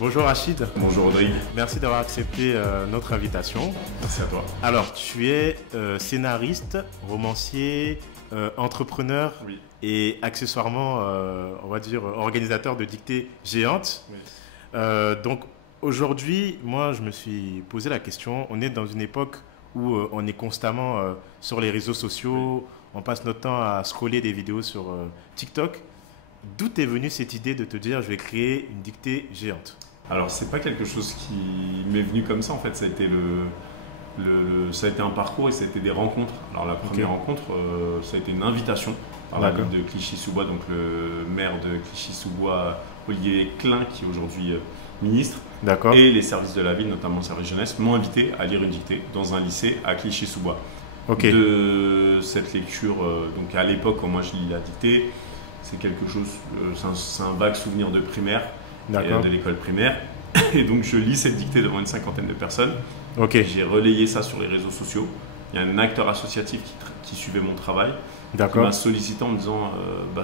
Bonjour Rachid. Bonjour Rodrigue. Merci d'avoir accepté notre invitation. Merci à toi. Alors, tu es scénariste, romancier, entrepreneur Oui. et accessoirement, on va dire, organisateur de dictées géantes. Oui. Donc, aujourd'hui, moi, je me suis posé la question. On est dans une époque où on est constamment sur les réseaux sociaux. Oui. On passe notre temps à scroller des vidéos sur TikTok. D'où est venue cette idée de te dire, je vais créer une dictée géante? Alors, c'est pas quelque chose qui m'est venu comme ça. En fait, ça a été ça a été un parcours et ça a été des rencontres. Alors, la première rencontre, ça a été une invitation par la ville de Clichy-sous-Bois, donc le maire de Clichy-sous-Bois, Olivier Klein, qui est aujourd'hui ministre, et les services de la ville, notamment le service jeunesse, m'ont invité à lire une dictée dans un lycée à Clichy-sous-Bois. De cette lecture, donc à l'époque, quand moi je lis la dictée, c'est quelque chose, c'est un vague souvenir de primaire, de l'école primaire. Et donc je lis cette dictée devant une cinquantaine de personnes. J'ai relayé ça sur les réseaux sociaux. Il y a un acteur associatif qui suivait mon travail, qui m'a sollicité en me disant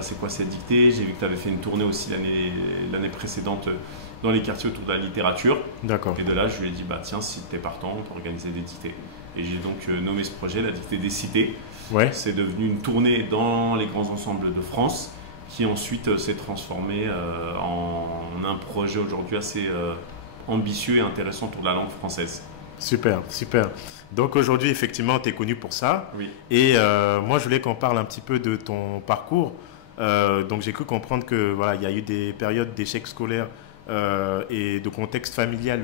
c'est quoi cette dictée? J'ai vu que tu avais fait une tournée aussi l'année précédente dans les quartiers autour de la littérature. Et de là, je lui ai dit, tiens, si tu es partant, on peut organiser des dictées. Et j'ai donc nommé ce projet la dictée des cités. C'est devenu une tournée dans les grands ensembles de France, qui ensuite s'est transformé en un projet aujourd'hui assez ambitieux et intéressant autour de la langue française. Super, super. Donc aujourd'hui, effectivement, tu es connu pour ça. Oui. Et moi, je voulais qu'on parle un petit peu de ton parcours. Donc j'ai cru comprendre que voilà, il y a eu des périodes d'échecs scolaires et de contexte familial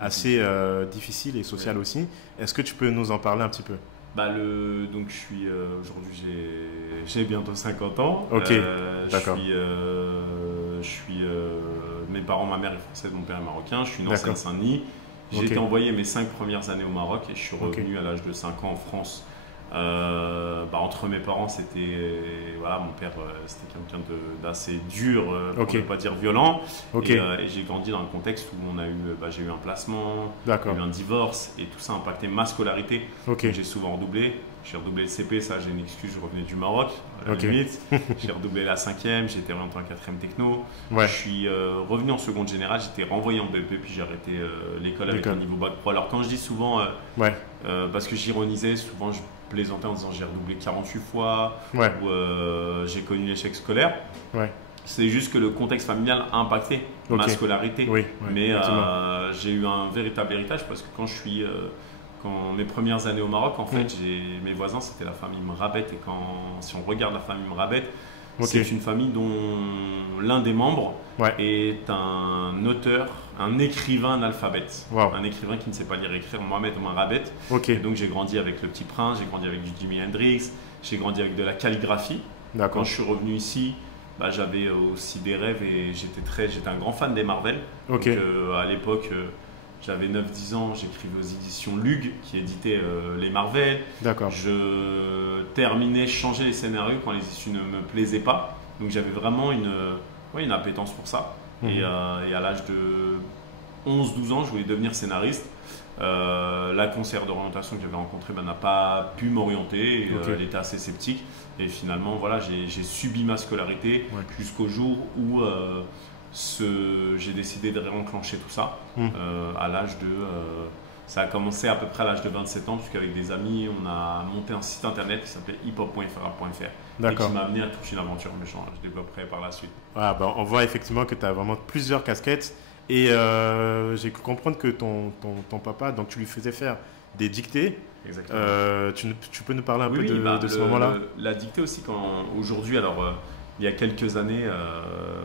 assez difficile et social aussi. Est-ce que tu peux nous en parler un petit peu? Donc je suis aujourd'hui j'ai bientôt 50 ans. Mes parents, ma mère est française, mon père est marocain. Je suis né en Seine-Saint-Denis. J'ai été envoyé mes 5 premières années au Maroc et je suis revenu à l'âge de 5 ans en France. Entre mes parents, c'était mon père c'était quelqu'un d'assez dur, pour ne pas dire violent, et j'ai grandi dans un contexte où j'ai eu un placement, j'ai eu un divorce, et tout ça a impacté ma scolarité. J'ai souvent redoublé. J'ai redoublé le CP, ça j'ai une excuse, je revenais du Maroc à la limite. J'ai redoublé la 5e, j'étais orienté en 4e techno. Je suis revenu en seconde générale, j'étais renvoyé en BP, puis j'ai arrêté l'école avec un niveau bac pro. Alors quand je dis souvent, parce que j'ironisais, souvent je plaisantais en disant j'ai redoublé 48 fois, ou j'ai connu l'échec scolaire. C'est juste que le contexte familial a impacté ma scolarité. Mais j'ai eu un véritable héritage parce que quand mes premières années au Maroc, en fait, mes voisins, c'était la famille Mrabet. Et si on regarde la famille Mrabet, c'est une famille dont l'un des membres est un auteur, un écrivain analphabète. Un écrivain qui ne sait pas lire et écrire, Mohamed Mrabet. Et donc j'ai grandi avec Le Petit Prince, j'ai grandi avec du Jimi Hendrix, j'ai grandi avec de la calligraphie. Quand je suis revenu ici, j'avais aussi des rêves et j'étais un grand fan des Marvel. Donc à l'époque, j'avais 9-10 ans, j'écrivais aux éditions Lug qui éditaient les Marvel. Je terminais, je changeais les scénarios quand les issues ne me plaisaient pas. Donc j'avais vraiment une appétence pour ça. Et à l'âge de 11-12 ans, je voulais devenir scénariste. La conseillère d'orientation que j'avais rencontrée n'a pas pu m'orienter. Elle était assez sceptique. Et finalement, j'ai subi ma scolarité jusqu'au jour où j'ai décidé de réenclencher tout ça à l'âge de... ça a commencé à peu près à l'âge de 27 ans, puisqu'avec des amis, on a monté un site internet qui s'appelait hiphop.fr et qui m'a amené à toucher l'aventure, mais je développerai par la suite. On voit effectivement que tu as vraiment plusieurs casquettes et j'ai pu comprendre que ton papa, donc tu lui faisais faire des dictées. Exactement. Tu peux nous parler un peu de ce moment-là? La dictée aussi, aujourd'hui, il y a quelques années,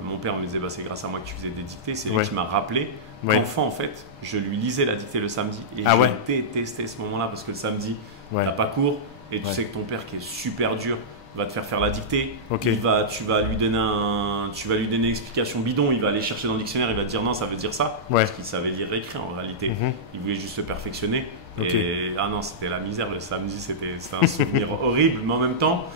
mon père me disait c'est grâce à moi que tu faisais des dictées. C'est lui qui m'a rappelé qu'enfant, en fait, je lui lisais la dictée le samedi. Et je détestais ce moment-là parce que le samedi, tu n'as pas cours et tu sais que ton père qui est super dur va te faire la dictée. Tu vas lui donner une explication bidon. Il va aller chercher dans le dictionnaire. Il va te dire non, ça veut dire ça. Parce qu'il savait lire et écrire en réalité. Il voulait juste se perfectionner. Et non, c'était la misère. Le samedi, c'était un souvenir horrible. Mais en même temps,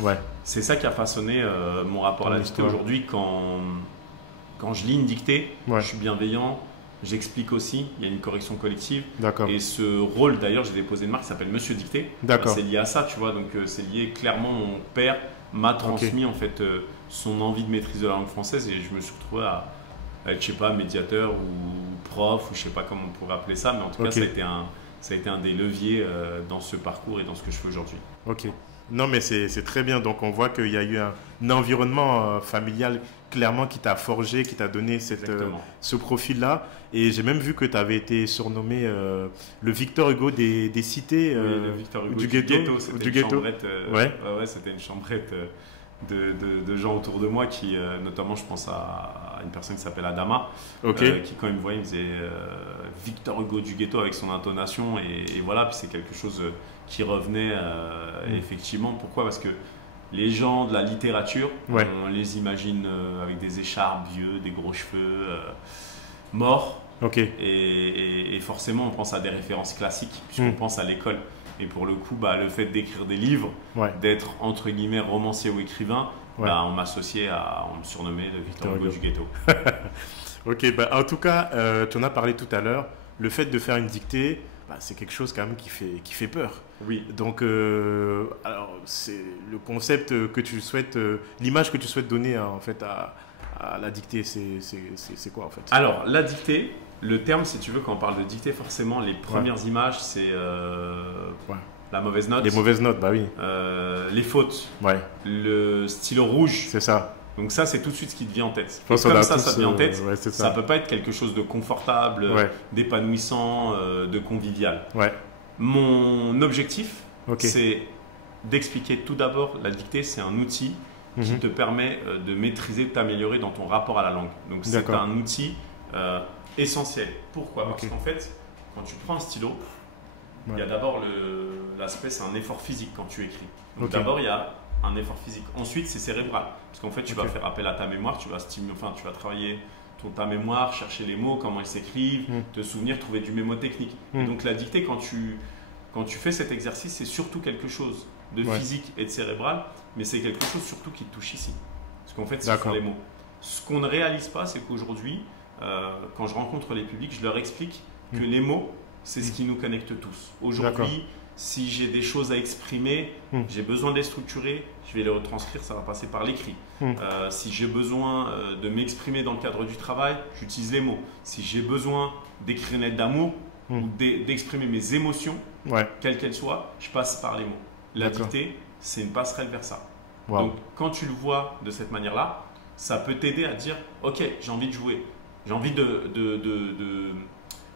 c'est ça qui a façonné mon rapport à la dictée. Aujourd'hui, quand je lis une dictée, je suis bienveillant. J'explique aussi, il y a une correction collective. Et ce rôle, d'ailleurs, j'ai déposé une marque qui s'appelle Monsieur Dicté. C'est lié à ça, tu vois. Donc, c'est lié clairement, mon père m'a transmis en fait son envie de maîtrise de la langue française et je me suis retrouvé à être, je sais pas, médiateur ou prof, ou je sais pas comment on pourrait appeler ça, mais en tout cas, ça a été un des leviers dans ce parcours et dans ce que je fais aujourd'hui. Ok. Non, mais c'est très bien. Donc, on voit qu'il y a eu un environnement familial clairement qui t'a forgé, qui t'a donné ce profil-là. Et j'ai même vu que tu avais été surnommé le Victor Hugo des cités, oui, le Victor Hugo du ghetto. C'était une chambrette, c'était une chambrette de gens autour de moi qui, notamment, je pense à une personne qui s'appelle Adama, qui, quand il me voyait, il me disait Victor Hugo du ghetto avec son intonation. Et voilà, puis c'est quelque chose qui revenait effectivement. Pourquoi? Parce que les gens de la littérature, on les imagine avec des écharpes, vieux, des gros cheveux, morts. Et forcément, on pense à des références classiques, puisqu'on pense à l'école. Et pour le coup, le fait d'écrire des livres, d'être entre guillemets romancier ou écrivain, on me surnommait le Victor Hugo du ghetto. Ok, en tout cas, tu en as parlé tout à l'heure, le fait de faire une dictée, c'est quelque chose quand même qui fait peur. Oui. Donc, alors, c'est le concept que tu souhaites, l'image que tu souhaites donner en fait à la dictée, c'est quoi en fait? Alors, la dictée, le terme, si tu veux, quand on parle de dictée, forcément, les premières images, c'est la mauvaise note. Les mauvaises notes, bah oui. Les fautes. Le stylo rouge. C'est ça. Donc ça, c'est tout de suite ce qui te vient en tête. Et comme ça te vient en tête, ça ne peut pas être quelque chose de confortable, d'épanouissant, de convivial. Mon objectif, c'est d'expliquer tout d'abord, la dictée, c'est un outil qui te permet de maîtriser, de t'améliorer dans ton rapport à la langue. Donc c'est un outil essentiel. Pourquoi? Parce qu'en fait, quand tu prends un stylo, il y a d'abord l'aspect, c'est un effort physique quand tu écris. Donc d'abord, il y a un effort physique. Ensuite, c'est cérébral. Parce qu'en fait, tu vas faire appel à ta mémoire, tu vas travailler ta mémoire, chercher les mots, comment ils s'écrivent, te souvenir, trouver du mémotechnique. Et donc la dictée, quand tu fais cet exercice, c'est surtout quelque chose de physique et de cérébral, mais c'est quelque chose surtout qui te touche ici. Parce qu'en fait, c'est sur les mots. Ce qu'on ne réalise pas, c'est qu'aujourd'hui, quand je rencontre les publics, je leur explique que les mots, c'est ce qui nous connecte tous. Aujourd'hui, si j'ai des choses à exprimer, j'ai besoin de les structurer, je vais les retranscrire, ça va passer par l'écrit. Si j'ai besoin de m'exprimer dans le cadre du travail, j'utilise les mots. Si j'ai besoin d'écrire une lettre d'amour ou d'exprimer mes émotions, quelles qu'elles soient, je passe par les mots. La dictée, c'est une passerelle vers ça. Donc, quand tu le vois de cette manière-là, ça peut t'aider à dire « Ok, j'ai envie de jouer, j'ai envie de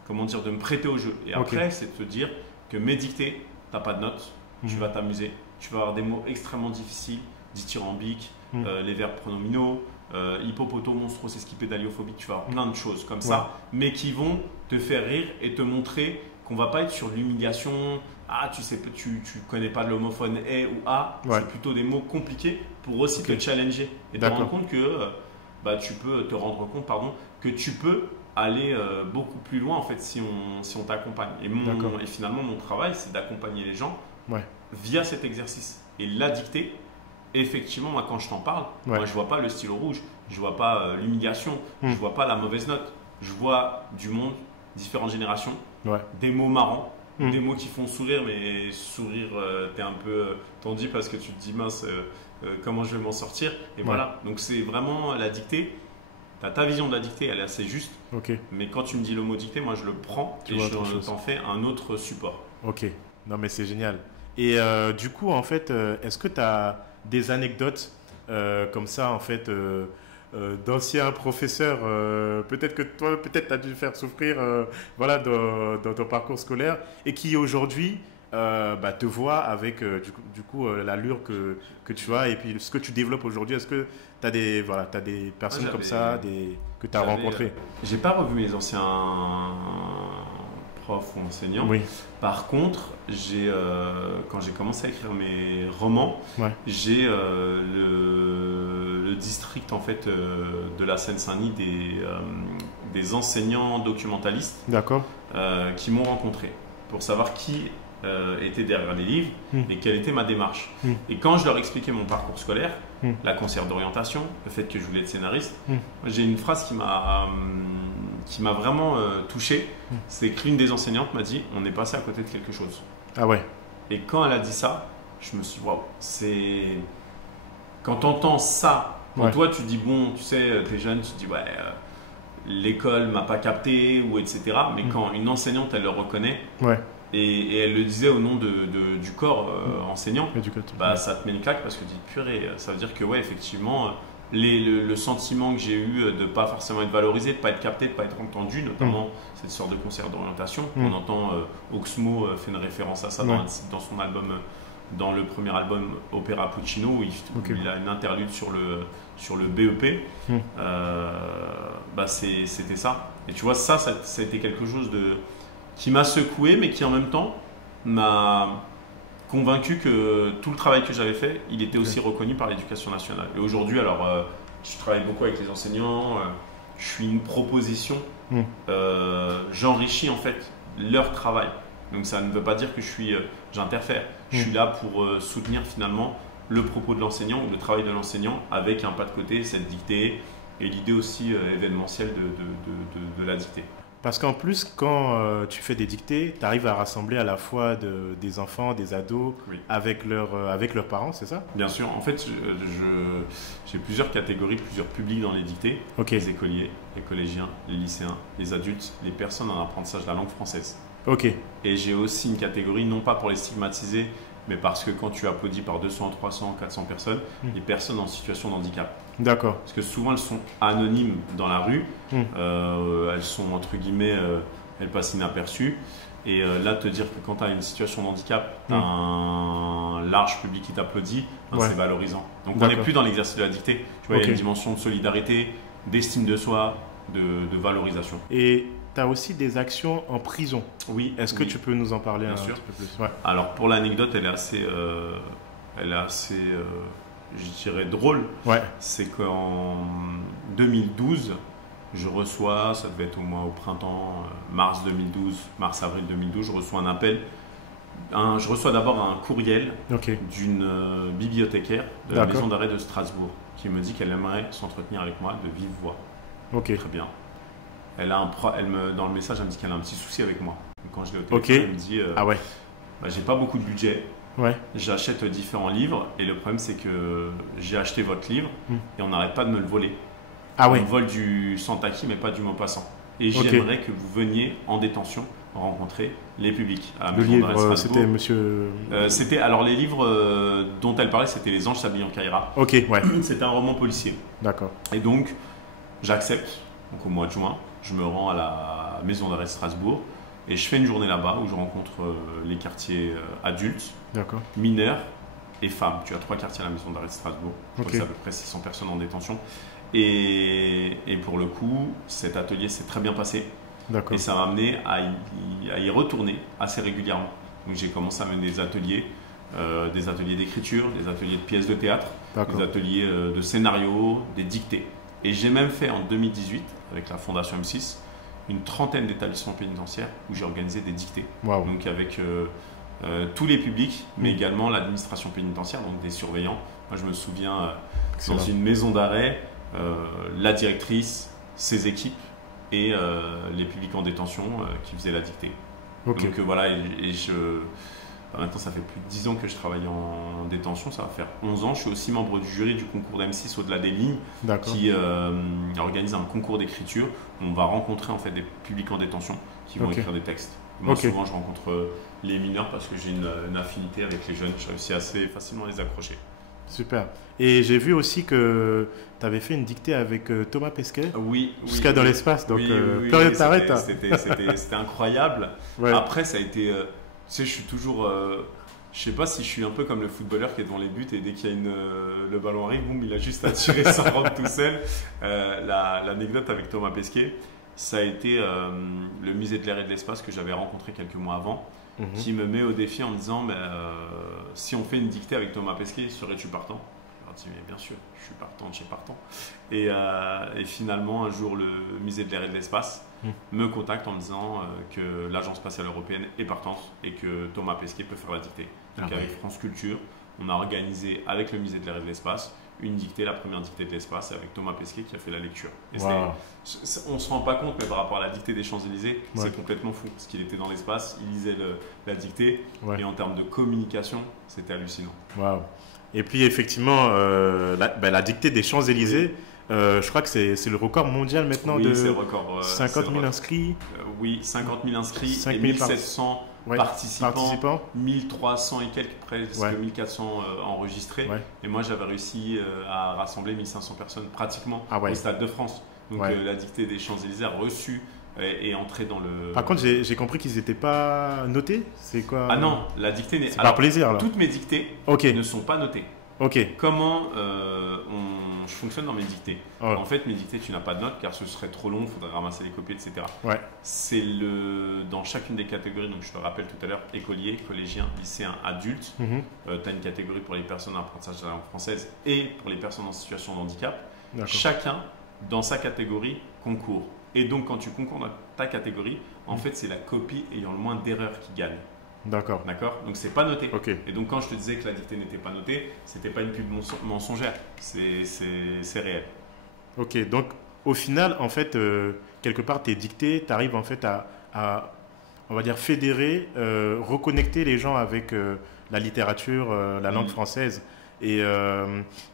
me prêter au jeu. » Et après, c'est de te dire que mes dictées, tu n'as pas de notes, tu vas t'amuser, tu vas avoir des mots extrêmement difficiles, dithyrambiques, les verbes pronominaux, hippopoto, monstros, esquipédaliophobique, tu vas avoir plein de choses comme ça, mais qui vont te faire rire et te montrer qu'on ne va pas être sur l'humiliation. Ah, tu connais pas de l'homophone « et » ou « a », c'est plutôt des mots compliqués pour aussi te challenger et te rendre compte que tu peux te rendre compte que tu peux aller beaucoup plus loin en fait si on t'accompagne. Et finalement, mon travail, c'est d'accompagner les gens via cet exercice. Et la dictée, effectivement, moi, quand je t'en parle, moi, je vois pas le stylo rouge, je vois pas l'humiliation, je vois pas la mauvaise note. Je vois du monde, différentes générations, des mots marrants, des mots qui font sourire, mais sourire, t'es un peu tendu parce que tu te dis mince, comment je vais m'en sortir. Et voilà, donc c'est vraiment la dictée. Ta vision de la dictée, elle est assez juste. Mais quand tu me dis le mot dictée, moi je le prends et je t'en fais un autre support. Ok, non mais c'est génial. Et du coup, en fait, est-ce que tu as des anecdotes comme ça, en fait, d'anciens professeurs, peut-être que toi, peut-être tu as dû faire souffrir dans ton parcours scolaire et qui aujourd'hui te voient avec du coup l'allure que tu as et puis ce que tu développes aujourd'hui. Est-ce que tu as des personnes comme ça que tu as rencontrées? J'ai pas revu mes anciens profs ou enseignants. Par contre, quand j'ai commencé à écrire mes romans, j'ai le district en fait de la Seine-Saint-Denis des enseignants documentalistes qui m'ont rencontré pour savoir qui était derrière les livres et quelle était ma démarche. Et quand je leur expliquais mon parcours scolaire, la conseillère d'orientation, le fait que je voulais être scénariste, j'ai une phrase qui m'a vraiment touché. C'est qu'une des enseignantes m'a dit: on est passé à côté de quelque chose. Ah ouais. Et quand elle a dit ça, je me suis dit waouh, c'est quand tu entends ça, quand toi tu dis bon, tu sais, t'es jeune, tu te dis ouais, l'école m'a pas capté ou etc. Mais quand une enseignante, elle le reconnaît et elle le disait au nom du corps enseignant, bah, ça te met une claque parce que tu dis purée, ça veut dire que ouais, effectivement, le sentiment que j'ai eu de ne pas forcément être valorisé, de ne pas être capté, de ne pas être entendu, notamment cette sorte de concert d'orientation. On entend Oxmo fait une référence à ça dans son album, dans le premier album Opéra Puccino, où il a une interlude sur le BEP. Bah c'était ça. Et tu vois, ça a été quelque chose qui m'a secoué, mais qui en même temps m'a convaincu que tout le travail que j'avais fait, il était aussi reconnu par l'éducation nationale. Et aujourd'hui, alors, je travaille beaucoup avec les enseignants, je suis une proposition, j'enrichis en fait leur travail. Donc ça ne veut pas dire que j'interfère. Je suis là pour soutenir finalement le propos de l'enseignant ou le travail de l'enseignant avec un pas de côté, cette dictée et l'idée aussi événementielle de la dictée. Parce qu'en plus, quand tu fais des dictées, tu arrives à rassembler à la fois des enfants, des ados, avec leurs parents, c'est ça? Bien sûr. En fait, j'ai plusieurs catégories, plusieurs publics dans les dictées. Les écoliers, les collégiens, les lycéens, les adultes, les personnes en apprentissage de la langue française. Et j'ai aussi une catégorie, non pas pour les stigmatiser, mais parce que quand tu applaudis par 200, 300, 400 personnes, les personnes en situation de handicap. D'accord. Parce que souvent, elles sont anonymes dans la rue, elles sont, entre guillemets, elles passent inaperçues. Et là, te dire que quand tu as une situation de handicap, tu as un large public qui t'applaudit, c'est valorisant. Donc, on n'est plus dans l'exercice de la dictée. Tu vois, il y a une dimension de solidarité, d'estime de soi, de valorisation. Et tu as aussi des actions en prison. Oui. Est-ce que tu peux nous en parler un petit peu plus? Alors, pour l'anecdote, elle est assez je dirais drôle. C'est qu'en 2012, je reçois, ça devait être au printemps, mars-avril 2012, je reçois un appel. Je reçois d'abord un courriel d'une bibliothécaire de la maison d'arrêt de Strasbourg qui me dit qu'elle aimerait s'entretenir avec moi de vive voix. Très bien. Dans le message, elle me dit qu'elle a un petit souci avec moi. Donc, quand je l'ai au téléphone, elle me dit j'ai pas beaucoup de budget. J'achète différents livres et le problème c'est que j'ai acheté votre livre et on n'arrête pas de me le voler. On me vole du sans-taquis mais pas du Maupassant. Et j'aimerais que vous veniez en détention rencontrer les publics. Le livre, c'était monsieur... alors les livres dont elle parlait, c'était Les Anges s'habillent en Caïra. C'était un roman policier. D'accord. Et donc j'accepte. Donc au mois de juin, je me rends à la maison d'arrêt de Strasbourg. Et je fais une journée là-bas où je rencontre les quartiers adultes, mineurs et femmes. Tu as 3 quartiers à la maison d'arrêt de Strasbourg. C'est à peu près 600 personnes en détention. Et pour le coup, cet atelier s'est très bien passé. Et ça m'a amené à y retourner assez régulièrement. Donc j'ai commencé à mener des ateliers d'écriture, des ateliers de pièces de théâtre, des ateliers de scénario, des dictées. Et j'ai même fait en 2018, avec la Fondation M6, une trentaine d'établissements pénitentiaires où j'ai organisé des dictées. Donc avec tous les publics, mais également l'administration pénitentiaire, donc des surveillants. Moi, je me souviens, dans une maison d'arrêt, la directrice, ses équipes et les publics en détention qui faisaient la dictée. Donc voilà, maintenant, ça fait plus de 10 ans que je travaille en détention, ça va faire 11 ans. Je suis aussi membre du jury du concours d'M6 Au-delà des lignes, qui organise un concours d'écriture où on va rencontrer en fait des publics en détention qui vont écrire des textes. Moi, souvent, je rencontre les mineurs parce que j'ai une affinité avec les jeunes. Je réussis assez facilement à les accrocher. Super. Et j'ai vu aussi que tu avais fait une dictée avec Thomas Pesquet. Jusqu'à dans l'espace. Donc, plus rien ne t'arrête. C'était incroyable. Après, ça a été... tu sais, je suis toujours... je sais pas si je suis un peu comme le footballeur qui est devant les buts et dès qu'il y a le ballon arrive, boum, il a juste à tirer sans rendre tout seul. L'anecdote avec Thomas Pesquet, ça a été le musée de l'air et de l'espace que j'avais rencontré quelques mois avant, qui me met au défi en me disant si on fait une dictée avec Thomas Pesquet, serais-tu partant? Je leur dis mais bien sûr, je suis partant. Et finalement, un jour, le musée de l'air et de l'espace me contacte en me disant que l'Agence spatiale européenne est partante et que Thomas Pesquet peut faire la dictée. Donc avec France Culture, on a organisé avec le musée de l'air et de l'espace une dictée, la première dictée de l'espace avec Thomas Pesquet qui a fait la lecture. Et on ne se rend pas compte, mais par rapport à la dictée des Champs-Élysées, c'est complètement fou. Parce qu'il était dans l'espace, il lisait la dictée et en termes de communication, c'était hallucinant. Et puis effectivement, la dictée des Champs-Élysées, Je crois que c'est le record mondial maintenant oui, de c'est le record, 50 000 inscrits. Oui, 50 000 inscrits 5 000 et 1700 participants, 1300 et quelques, presque 1400 enregistrés. Ouais. Et moi, j'avais réussi à rassembler 1500 personnes pratiquement au Stade de France. Donc la dictée des Champs-Élysées a reçu et entré dans le... Par contre, j'ai compris qu'ils n'étaient pas notés. C'est quoi? Ah non, la dictée n'est... C'est par plaisir, alors. Toutes mes dictées ne sont pas notées. Comment je fonctionne dans mes dictées? En fait, mes dictées, tu n'as pas de notes car ce serait trop long, il faudrait ramasser les copies, etc. C'est dans chacune des catégories, donc je te rappelle tout à l'heure, écolier, collégien, lycéen, adulte. Tu as une catégorie pour les personnes en apprentissage de la langue française et pour les personnes en situation de handicap. Chacun, dans sa catégorie, concourt. Et donc, quand tu concours dans ta catégorie, en fait, c'est la copie ayant le moins d'erreurs qui gagne. D'accord. Donc, c'est pas noté. Et donc, quand je te disais que la dictée n'était pas notée, c'était pas une pub mensongère. C'est réel. Ok. Donc, au final, en fait, quelque part, tes dictées, tu arrives en fait à, on va dire, fédérer, reconnecter les gens avec la littérature, la langue française. Et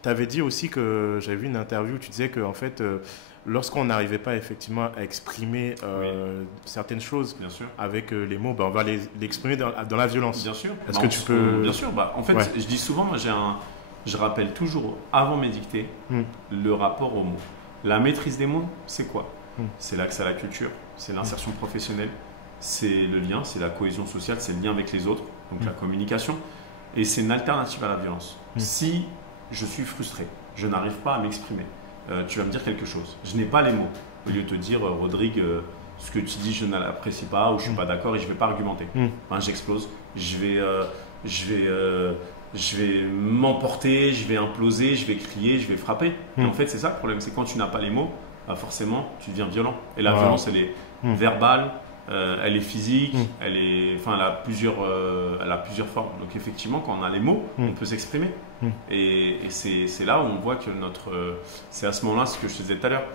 tu avais dit aussi que, j'avais vu une interview où tu disais qu'en fait, lorsqu'on n'arrivait pas effectivement à exprimer certaines choses avec les mots, on va l'exprimer dans la violence. Bien sûr. Est-ce que tu peux... Bien sûr. En fait, je dis souvent, moi je rappelle toujours avant mes dictées le rapport aux mots. La maîtrise des mots, c'est quoi? C'est l'accès à la culture, c'est l'insertion professionnelle, c'est le lien, c'est la cohésion sociale, c'est le lien avec les autres, donc la communication. Et c'est une alternative à la violence. Si je suis frustré, je n'arrive pas à m'exprimer, tu vas me dire quelque chose. Je n'ai pas les mots. Au lieu de te dire, Rodrigue, ce que tu dis, je ne l'apprécie pas ou je ne suis pas d'accord et je ne vais pas argumenter. J'explose. Je vais m'emporter, je vais imploser, je vais crier, je vais frapper. Et en fait, c'est ça le problème. C'est quand tu n'as pas les mots, forcément, tu deviens violent. Et la violence, elle est verbale. Elle est physique, elle a plusieurs formes. Donc effectivement, quand on a les mots, on peut s'exprimer. Et c'est là où on voit que c'est à ce moment-là, ce que je te disais tout à l'heure,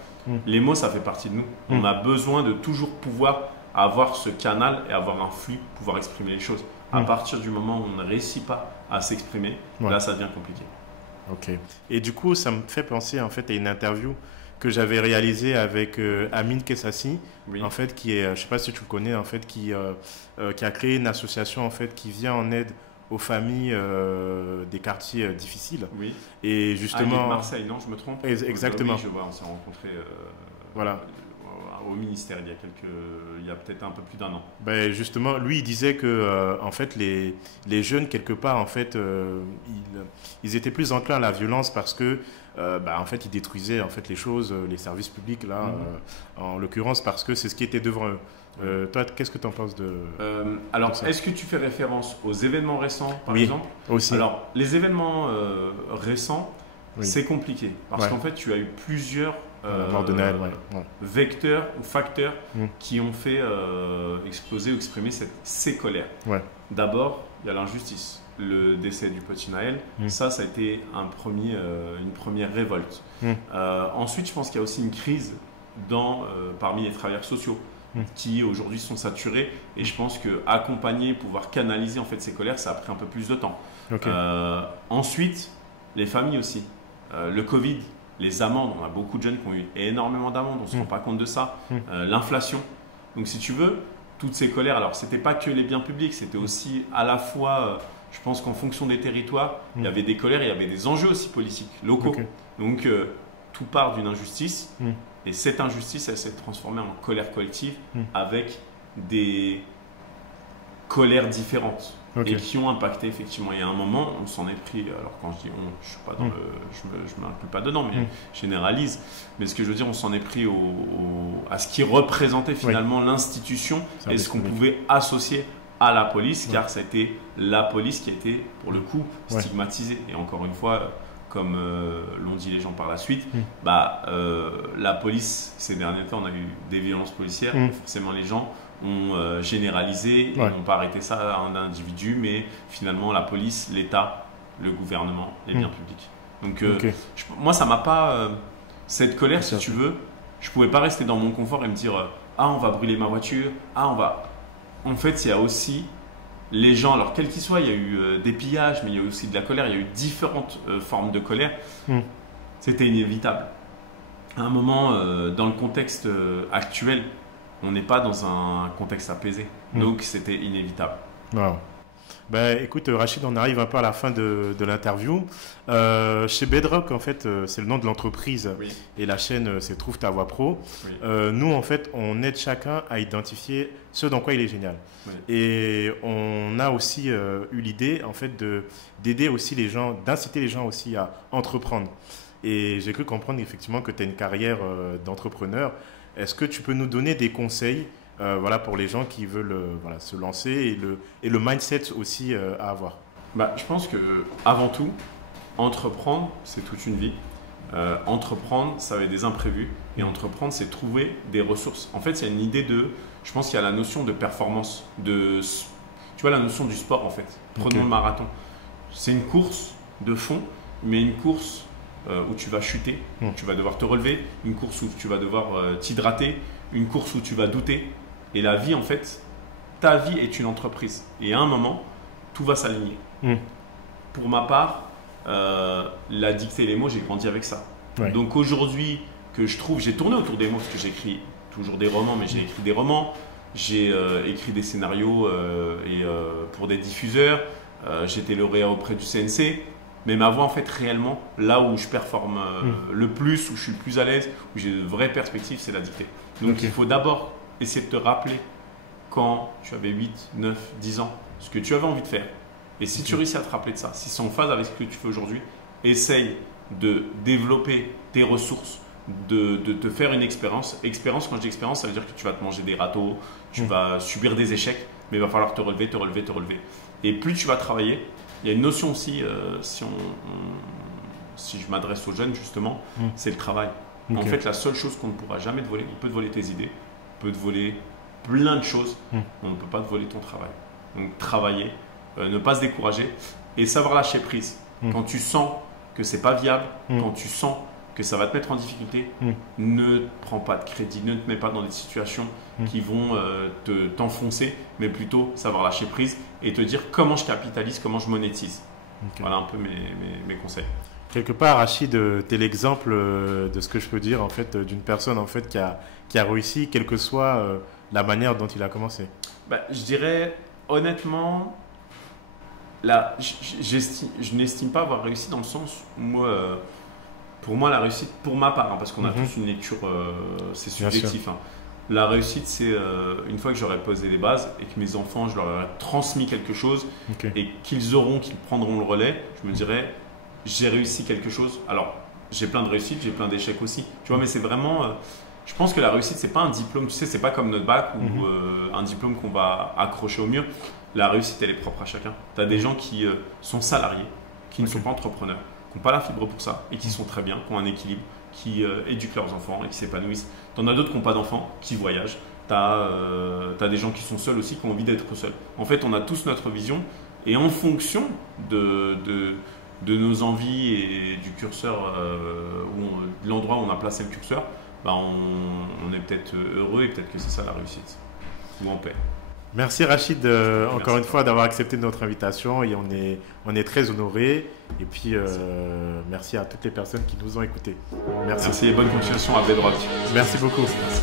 les mots, ça fait partie de nous. On a besoin de toujours pouvoir avoir ce canal et avoir un flux, pouvoir exprimer les choses. À partir du moment où on ne réussit pas à s'exprimer, là, ça devient compliqué. Ok. Et du coup, ça me fait penser en fait à une interview que j'avais réalisé avec Amin Kessassi, en fait, qui est, je ne sais pas si tu le connais, en fait, qui a créé une association en fait, qui vient en aide aux familles des quartiers difficiles. Et justement, il est de Marseille, non, je me trompe? Exactement. Oui, je vois, on s'est rencontrés au ministère il y a peut-être un peu plus d'1 an. Ben justement, lui, il disait que en fait, les jeunes, quelque part, en fait, ils étaient plus enclins à la violence parce que en fait, ils détruisaient en fait, les choses, les services publics, là, en l'occurrence, parce que c'est ce qui était devant eux. Toi, qu'est-ce que tu en penses de alors, est-ce que tu fais référence aux événements récents, par exemple? Aussi. Alors, les événements récents, c'est compliqué, parce qu'en fait, tu as eu plusieurs vecteurs ou facteurs qui ont fait exploser ou exprimer ces colères. D'abord, il y a l'injustice. Le décès du petit Naël, ça a été une première révolte. Ensuite, je pense qu'il y a aussi une crise parmi les travailleurs sociaux qui aujourd'hui sont saturés, et je pense qu'accompagner, pouvoir canaliser en fait ces colères, ça a pris un peu plus de temps. Ensuite, les familles aussi. Le Covid, les amendes, on a beaucoup de jeunes qui ont eu énormément d'amendes, on ne se rend pas compte de ça. L'inflation. Donc si tu veux, toutes ces colères, alors ce n'était pas que les biens publics, c'était aussi à la fois, je pense qu'en fonction des territoires, il y avait des colères, il y avait des enjeux aussi politiques, locaux. Donc tout part d'une injustice, et cette injustice, elle s'est transformée en colère collective avec des colères différentes. Et qui ont impacté effectivement. Et à un moment, on s'en est pris. Alors quand je dis on, je suis pas dans je m'inclus pas dedans, mais je généralise. Mais ce que je veux dire, on s'en est pris à ce qui représentait finalement l'institution et ce qu'on pouvait associer à la police, car c'était la police qui a été pour le coup stigmatisée. Et encore une fois, comme l'ont dit les gens par la suite, la police, ces derniers temps, on a eu des violences policières. Forcément, les gens ont généralisé, ils n'ont pas arrêté ça à un individu, mais finalement la police, l'État, le gouvernement, les biens publics. Donc moi, ça m'a pas... cette colère, si tu veux, je ne pouvais pas rester dans mon confort et me dire « Ah, on va brûler ma voiture, ah, on va… » En fait, il y a aussi les gens, alors quels qu'ils soient, il y a eu des pillages, mais il y a eu aussi de la colère, il y a eu différentes formes de colère. C'était inévitable. à un moment, dans le contexte actuel, on n'est pas dans un contexte apaisé. Donc, c'était inévitable. Wow. Ben, écoute, Rachid, on arrive un peu à la fin de l'interview. Chez Bedrock, en fait, c'est le nom de l'entreprise et la chaîne, c'est Trouve ta voie pro. Nous, en fait, on aide chacun à identifier ce dans quoi il est génial. Et on a aussi eu l'idée, en fait, d'aider aussi les gens, d'inciter les gens aussi à entreprendre. Et j'ai cru comprendre effectivement que tu as une carrière d'entrepreneur. Est-ce que tu peux nous donner des conseils voilà, pour les gens qui veulent voilà, se lancer et le mindset aussi à avoir? Je pense que avant tout, entreprendre, c'est toute une vie. Entreprendre, ça va être des imprévus. Et entreprendre, c'est trouver des ressources. En fait, il y a une idée je pense qu'il y a la notion de performance. Tu vois, la notion du sport, en fait. Prenons le marathon. C'est une course de fond, mais une course où tu vas chuter, tu vas devoir te relever, une course où tu vas devoir t'hydrater, une course où tu vas douter. Et la vie, en fait, ta vie est une entreprise. Et à un moment, tout va s'aligner. Pour ma part, la dictée et les mots, j'ai grandi avec ça. Donc aujourd'hui, j'ai tourné autour des mots parce que j'écris toujours des romans, mais j'ai écrit des romans, j'ai écrit des scénarios pour des diffuseurs, j'étais lauréat auprès du CNC. Mais ma voix, en fait, réellement, là où je performe le plus, où je suis le plus à l'aise, où j'ai de vraies perspectives, c'est la dictée. Donc il faut d'abord essayer de te rappeler quand tu avais 8, 9, 10 ans, ce que tu avais envie de faire. Et si tu réussis à te rappeler de ça, si c'est en phase avec ce que tu fais aujourd'hui, essaye de développer tes ressources, de te faire une expérience. Expérience, quand je dis expérience, ça veut dire que tu vas te manger des râteaux, tu vas subir des échecs, mais il va falloir te relever, te relever, te relever. Et plus tu vas travailler, il y a une notion aussi, si je m'adresse aux jeunes justement, c'est le travail. En fait, la seule chose qu'on ne pourra jamais te voler, il peut te voler tes idées, il peut te voler plein de choses, mais on ne peut pas te voler ton travail. Donc travailler, ne pas se décourager et savoir lâcher prise. Quand tu sens que c'est pas viable, quand tu sens que ça va te mettre en difficulté, ne prends pas de crédit, ne te mets pas dans des situations qui vont t'enfoncer, mais plutôt savoir lâcher prise et te dire comment je capitalise, comment je monétise. Voilà un peu mes conseils. Quelque part, Rachid, tu es l'exemple de ce que je peux dire en fait, d'une personne en fait, qui a réussi, quelle que soit la manière dont il a commencé. Je dirais honnêtement, je n'estime pas avoir réussi dans le sens où pour moi, la réussite, pour ma part, parce qu'on a tous une lecture, c'est subjectif. La réussite, c'est une fois que j'aurai posé les bases et que mes enfants, je leur aurai transmis quelque chose et qu'ils prendront le relais, je me dirais, j'ai réussi quelque chose. Alors, j'ai plein de réussites, j'ai plein d'échecs aussi. Tu vois, mais c'est vraiment, je pense que la réussite, c'est pas un diplôme. Tu sais, c'est pas comme notre bac ou un diplôme qu'on va accrocher au mur. La réussite, elle est propre à chacun. Tu as des gens qui sont salariés, qui ne sont pas entrepreneurs, qui n'ont pas la fibre pour ça et qui sont très bien, qui ont un équilibre, qui éduquent leurs enfants et qui s'épanouissent. Tu en as d'autres qui n'ont pas d'enfants, qui voyagent. Tu as des gens qui sont seuls aussi, qui ont envie d'être seuls. En fait, on a tous notre vision et en fonction de nos envies et du curseur, de l'endroit où on a placé le curseur, on est peut-être heureux et peut-être que c'est ça la réussite. Ou en paix. Merci Rachid encore une fois d'avoir accepté notre invitation et on est très honorés et puis merci à toutes les personnes qui nous ont écoutés. Merci et bonne continuation à Bedrock. Merci beaucoup. Merci.